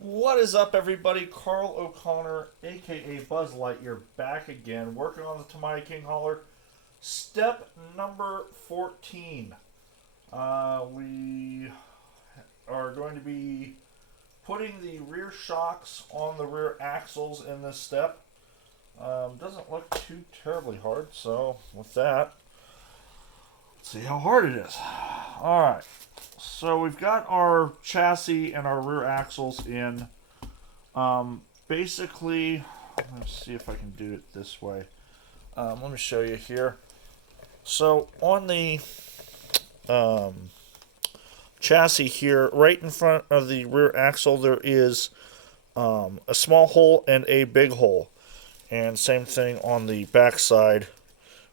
What is up, everybody? Carl O'Connor, aka Buzz Lightyear, back again, working on the Tamiya King Hauler. Step number 14. We are going to be putting the rear shocks on the rear axles in this step. Doesn't look too terribly hard, so with that, let's see how hard it is. Alright, so we've got our chassis and our rear axles in. Basically, let's see if I can do it this way. Let me show you here. So on the chassis here, right in front of the rear axle, there is a small hole and a big hole. And same thing on the back side.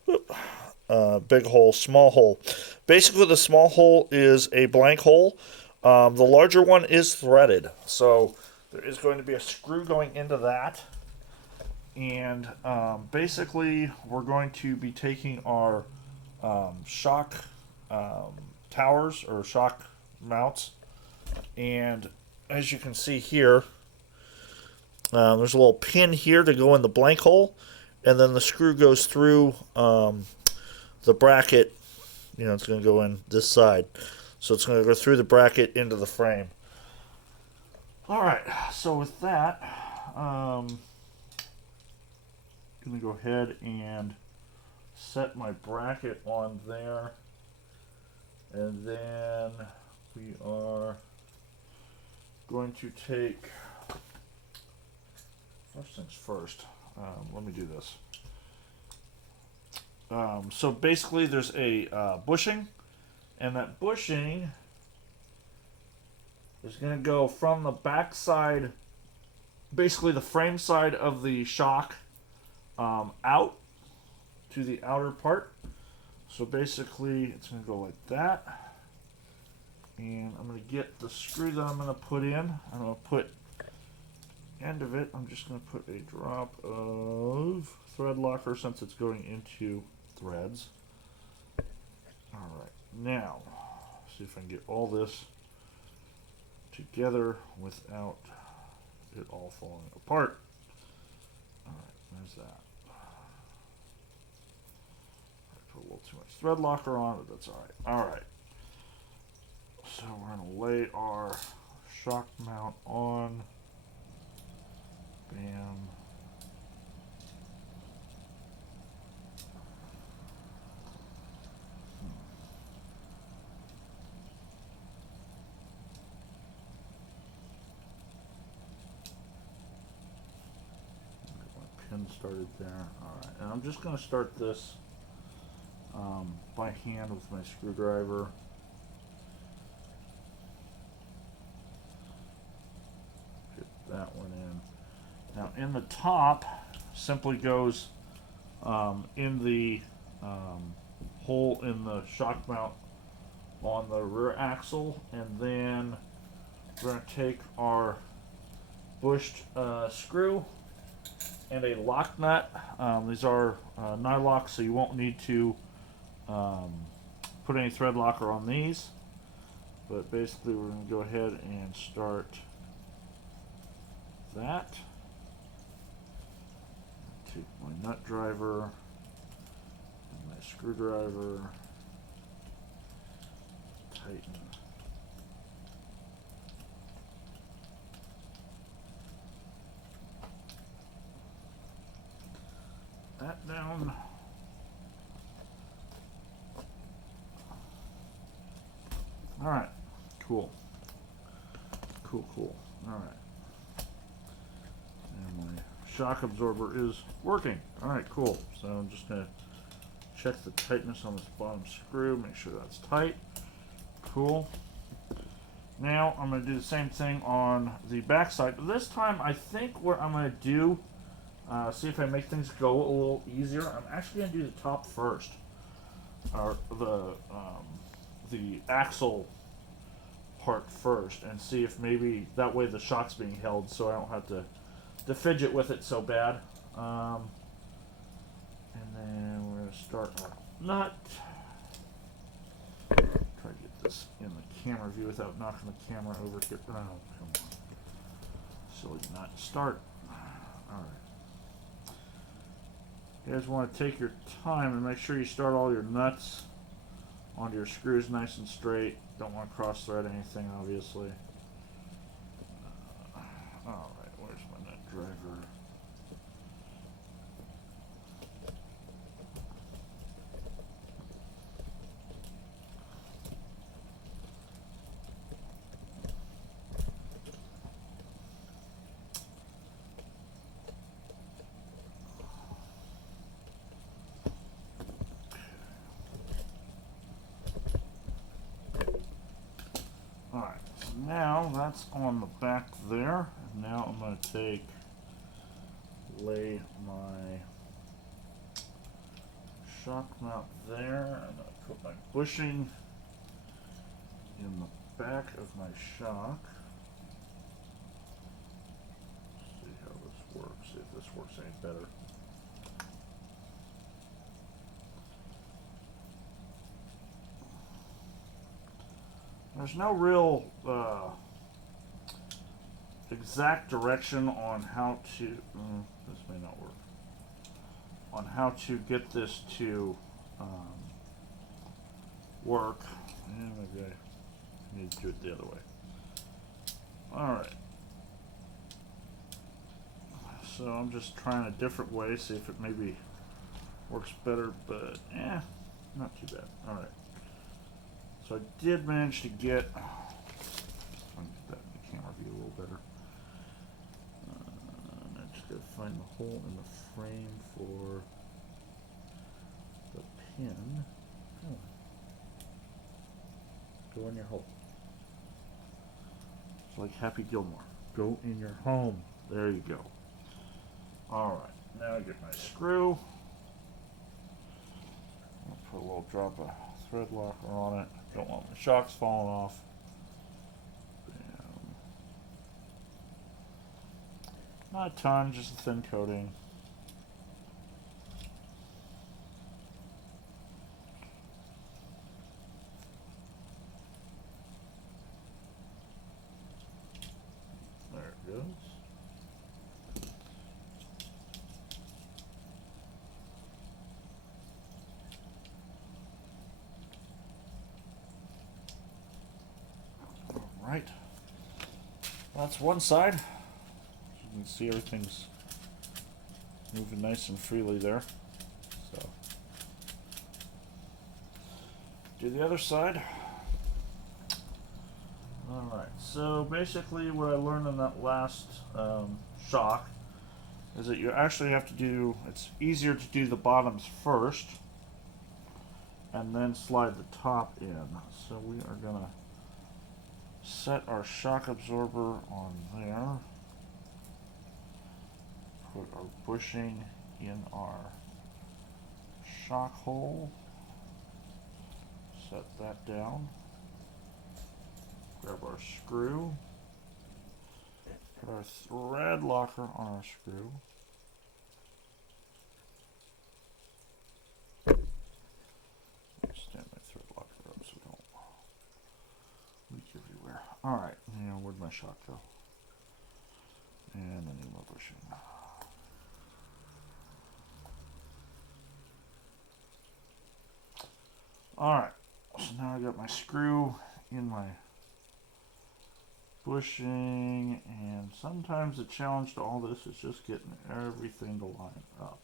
Big hole, small hole. Basically, the small hole is a blank hole. The larger one is threaded. So there is going to be a screw going into that. And basically, we're going to be taking our shock towers or shock mounts. And as you can see here, there's a little pin here to go in the blank hole. And then the screw goes through the bracket. You know, it's going to go in this side. So it's going to go through the bracket into the frame. Alright, so with that, I'm going to go ahead and set my bracket on there. And then we are going to take, first things first, let me do this. So basically there's a bushing, and that bushing is going to go from the back side, basically the frame side of the shock, out to the outer part. So basically it's going to go like that. And I'm going to get the screw that I'm going to put in. I'm going to put end of it. I'm just going to put a drop of thread locker since it's going into threads. Alright, now see if I can get all this together without it all falling apart. Alright, there's that. I put a little too much thread locker on, but that's alright. Alright. So we're going to lay our shock mount on. Bam. Pin started there. Alright, and I'm just going to start this by hand with my screwdriver. Get that one in. Now in the top simply goes in the hole in the shock mount on the rear axle, and then we're going to take our bushed screw and a lock nut. These are nylocks, so you won't need to put any thread locker on these. But basically we're going to go ahead and start that. Take my nut driver and my screwdriver, tighten that down. Alright, cool. Cool. Alright. And my shock absorber is working. Alright, cool. So I'm just going to check the tightness on this bottom screw, make sure that's tight. Cool. Now I'm going to do the same thing on the back side. This time I think what I'm going to do, see if I make things go a little easier, I'm actually going to do the top first. Or the axle part first, and see if maybe that way the shock's being held so I don't have to fidget with it so bad. And then we're going to start our nut. Try to get this in the camera view without knocking the camera over here. Oh, come on. silly nut. Start. Alright. You guys want to take your time and make sure you start all your nuts onto your screws nice and straight. Don't want to cross thread anything, obviously. Alright, where's my nut driver? Alright, so now that's on the back there. And now I'm going to lay my shock mount there. I'm going to put my bushing in the back of my shock. See how this works, see if this works any better. There's no real exact direction on how to, this may not work, on how to get this to work. And maybe I need to do it the other way. Alright. So I'm just trying a different way, see if it maybe works better, but not too bad. Alright. So I did manage to get, let me get that in the camera view a little better. I just got to find the hole in the frame for the pin. Oh. Go in your hole. It's like Happy Gilmore. Go in your home. There you go. Alright, now I get my screw. I'll put a little drop of thread locker on it. Don't want my shocks falling off. Bam. Not a ton, just a thin coating. There it goes. Right, that's one side. As you can see, everything's moving nice and freely there. So, do the other side. Alright, so basically what I learned in that last shock is that you actually have to do, it's easier to do the bottoms first and then slide the top in. So we are going to set our shock absorber on there. Put our bushing in our shock hole. Set that down. Grab our screw. Put our thread locker on our screw. Stand my thread locker up so we don't leak everywhere. Alright, now where'd my shock go? And then my bushing. Alright, so now I got my screw in my bushing, and sometimes the challenge to all this is just getting everything to line up.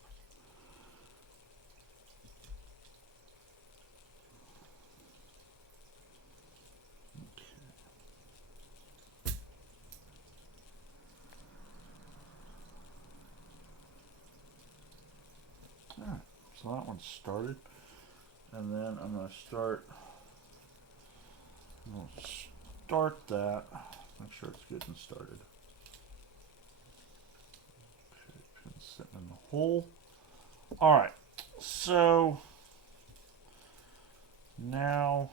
Alright, so that one's started, and then I'm going to start that, make sure it's good and started. Okay, pin's sitting in the hole. Alright, so now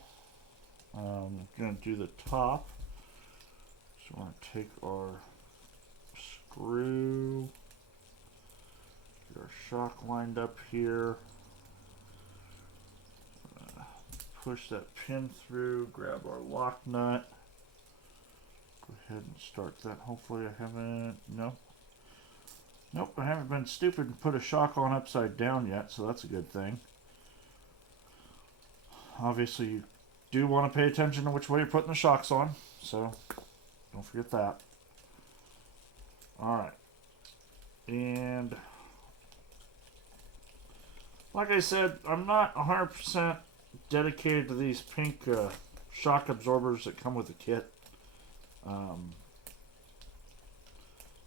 I'm going to do the top. So we're going to take our screw, get our shock lined up here, push that pin through, grab our lock nut, Go ahead and start that. Hopefully I haven't, no. Nope, I haven't been stupid and put a shock on upside down yet, so that's a good thing. Obviously you do want to pay attention to which way you're putting the shocks on, so don't forget that. Alright. And like I said, I'm not 100% dedicated to these pink shock absorbers that come with the kit.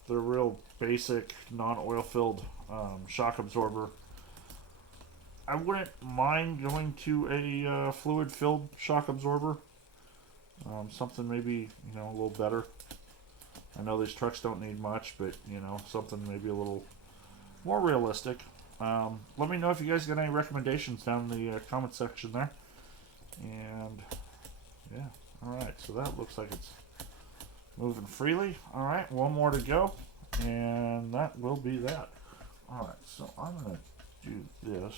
They're real basic, non-oil filled shock absorber. I wouldn't mind going to a fluid filled shock absorber. Something maybe, a little better. I know these trucks don't need much, but something maybe a little more realistic. Let me know if you guys got any recommendations down in the comment section there. And yeah, alright, so that looks like it's moving freely. Alright, one more to go, and that will be that. Alright, so I'm going to do this.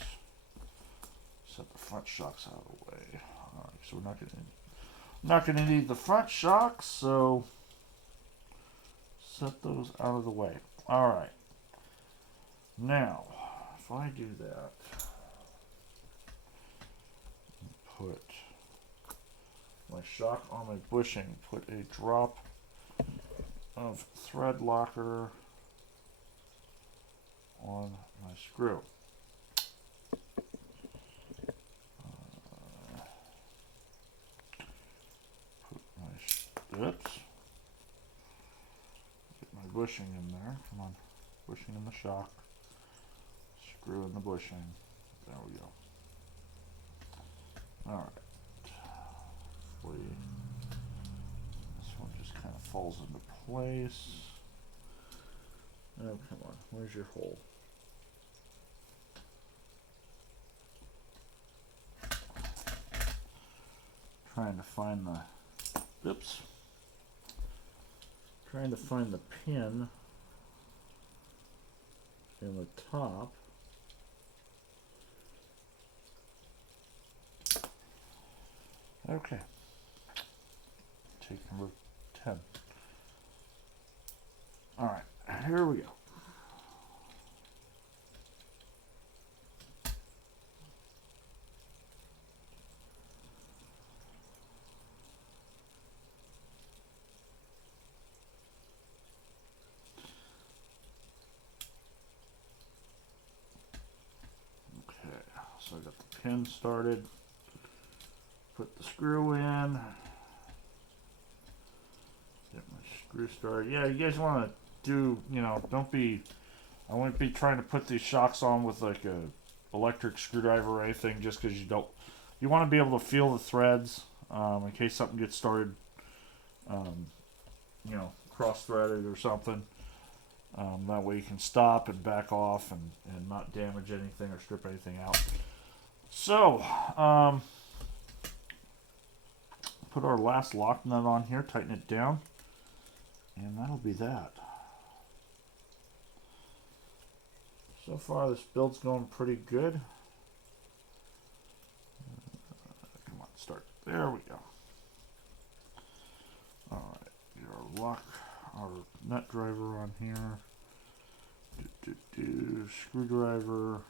Set the front shocks out of the way. Alright, so we're not going to need the front shocks, so set those out of the way. Alright. Now, if I do that, put my shock on my bushing, put a drop of thread locker on my screw. Put my, oops, get my bushing in there, come on, bushing in the shock, screw in the bushing, there we go. Alright, this one just kind of falls into place. Oh, come on, where's your hole? Trying to find the, oops, trying to find the pin in the top. Okay. Take number 10. Alright, here we go. Okay, so I got the pin started. Put the screw in. Get my screw started. Yeah, you guys want to do, don't be, I wouldn't be trying to put these shocks on with like a electric screwdriver or anything just because you don't, you want to be able to feel the threads in case something gets started, cross-threaded or something. That way you can stop and back off and not damage anything or strip anything out. So, put our last lock nut on here, tighten it down, and that'll be that. So far this build's going pretty good. Come on, start. There we go. Alright, get our our nut driver on here. Screwdriver.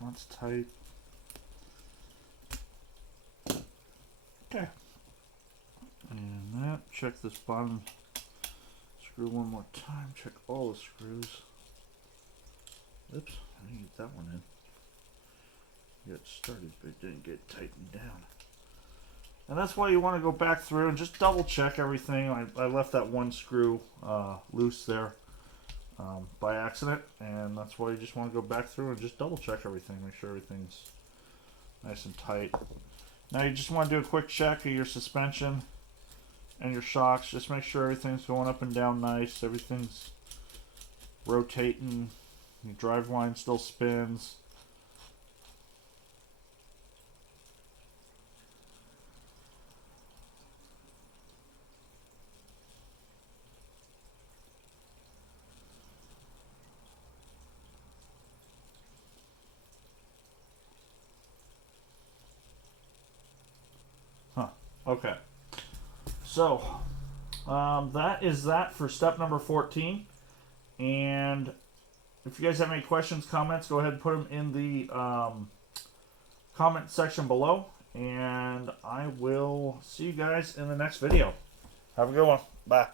That's tight. Okay. And that, check this bottom screw one more time. Check all the screws. Oops, I didn't get that one in. Get started, but it didn't get tightened down. And that's why you want to go back through and just double check everything. I left that one screw loose there. By accident, and that's why you just want to go back through and just double check everything, make sure everything's nice and tight. Now you just want to do a quick check of your suspension and your shocks. Just make sure everything's going up and down nice, everything's rotating, your drive line still spins. Okay. So, that is that for step number 14. And if you guys have any questions, comments, go ahead and put them in the comment section below. And I will see you guys in the next video. Have a good one. Bye.